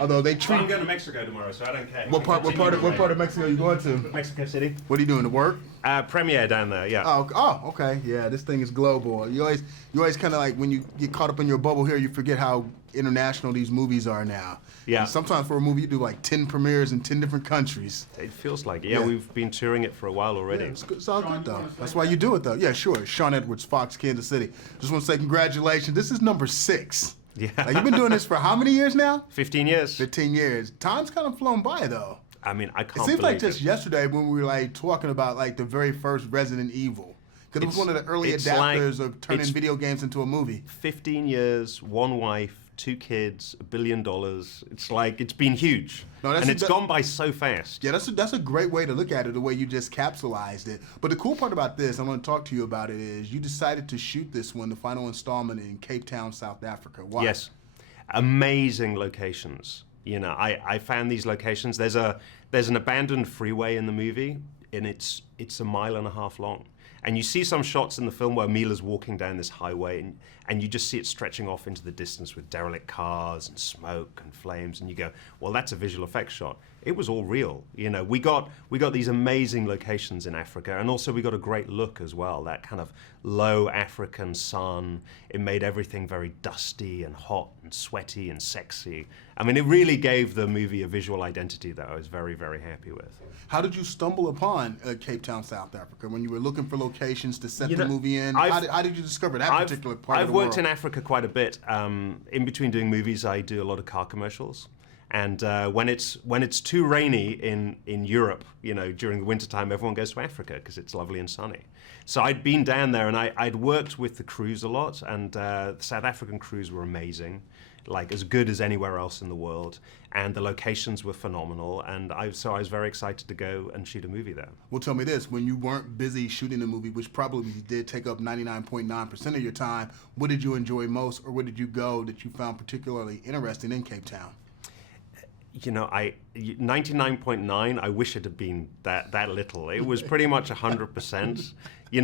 Although they treat. Well, I'm going to Mexico tomorrow, so I don't care. What part of Mexico are you going to? Mexico City. What are you doing? To work? Premiere down there, yeah. Oh, okay. Yeah, this thing is global. You always kind of like when you get caught up in your bubble here, you forget how international these movies are now. Yeah. And sometimes for a movie, you do like 10 premieres in 10 different countries. It feels like it. Yeah, we've been touring it for a while already. Yeah, it's all good though. That's why you do it though. Yeah, sure. Shawn Edwards, Fox, Kansas City. Just want to say congratulations. This is number 6. Yeah. Like, you've been doing this for how many years now? 15 years. 15 years. Time's kind of flown by though. I mean, I can't It seems like believe just yesterday when we were like talking about like the very first Resident Evil. Because it was one of the early adapters of turning video games into a movie. 15 years, 1 wife, 2 kids, $1 billion. It's like, it's been huge. No, and it's gone by so fast. Yeah, that's a great way to look at it, the way you just capsulized it. But the cool part about this, I'm going to talk to you about it, is you decided to shoot this one, the final installment, in Cape Town, South Africa. Why? Yes. Amazing locations. You know, I found these locations. There's an abandoned freeway in the movie, and it's 1.5 miles long. And you see some shots in the film where Milla's walking down this highway, and you just see it stretching off into the distance with derelict cars and smoke and flames, and you go, well, that's a visual effects shot. It was all real. You know, we got these amazing locations in Africa, and also we got a great look as well, that kind of low African sun. It made everything very dusty and hot and sweaty and sexy. I mean, it really gave the movie a visual identity that I was very, very happy with. How did you stumble upon Cape Town, South Africa, when you were looking for locations to set the movie in? How did you discover that particular part of the world? I've worked in Africa quite a bit. In between doing movies, I do a lot of car commercials. And when it's too rainy in Europe, you know, during the wintertime, everyone goes to Africa because it's lovely and sunny. So I'd been down there, and I'd worked with the crews a lot, and the South African crews were amazing, like as good as anywhere else in the world, and the locations were phenomenal, and so I was very excited to go and shoot a movie there. Well, tell me this, when you weren't busy shooting the movie, which probably did take up 99.9% of your time, what did you enjoy most, or where did you go that you found particularly interesting in Cape Town? You know, 99.9, I wish it had been that little. It was pretty much 100%. You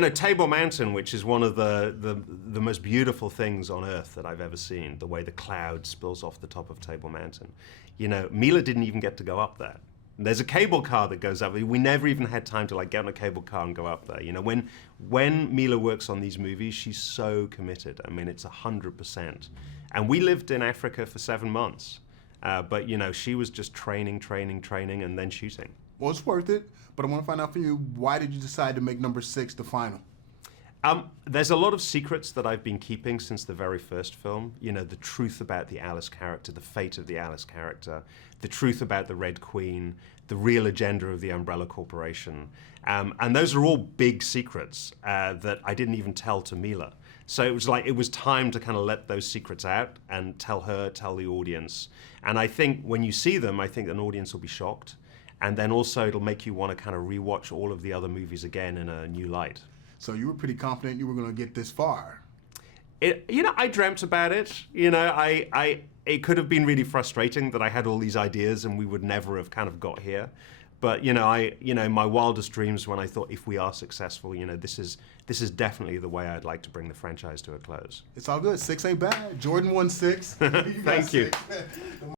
know, Table Mountain, which is one of the most beautiful things on Earth that I've ever seen, the way the cloud spills off the top of Table Mountain. You know, Milla didn't even get to go up there. There's a cable car that goes up. We never even had time to like get on a cable car and go up there. You know, when Milla works on these movies, she's so committed. I mean, it's 100%. And we lived in Africa for 7 months. But, you know, she was just training, and then shooting. Well, it's worth it, but I want to find out from you, why did you decide to make number 6 the final? There's a lot of secrets that I've been keeping since the very first film. You know, the truth about the Alice character, the fate of the Alice character, the truth about the Red Queen, the real agenda of the Umbrella Corporation. And those are all big secrets that I didn't even tell to Milla. So it was time to kind of let those secrets out and tell the audience. And I think when you see them, I think an audience will be shocked. And then also it'll make you want to kind of rewatch all of the other movies again in a new light. So you were pretty confident you were going to get this far. You know, I dreamt about it. You know, it could have been really frustrating that I had all these ideas and we would never have kind of got here. But you know, my wildest dreams when I thought, if we are successful, you know, this is definitely the way I'd like to bring the franchise to a close. It's all good. 6 ain't bad. Jordan won 6. Thank you.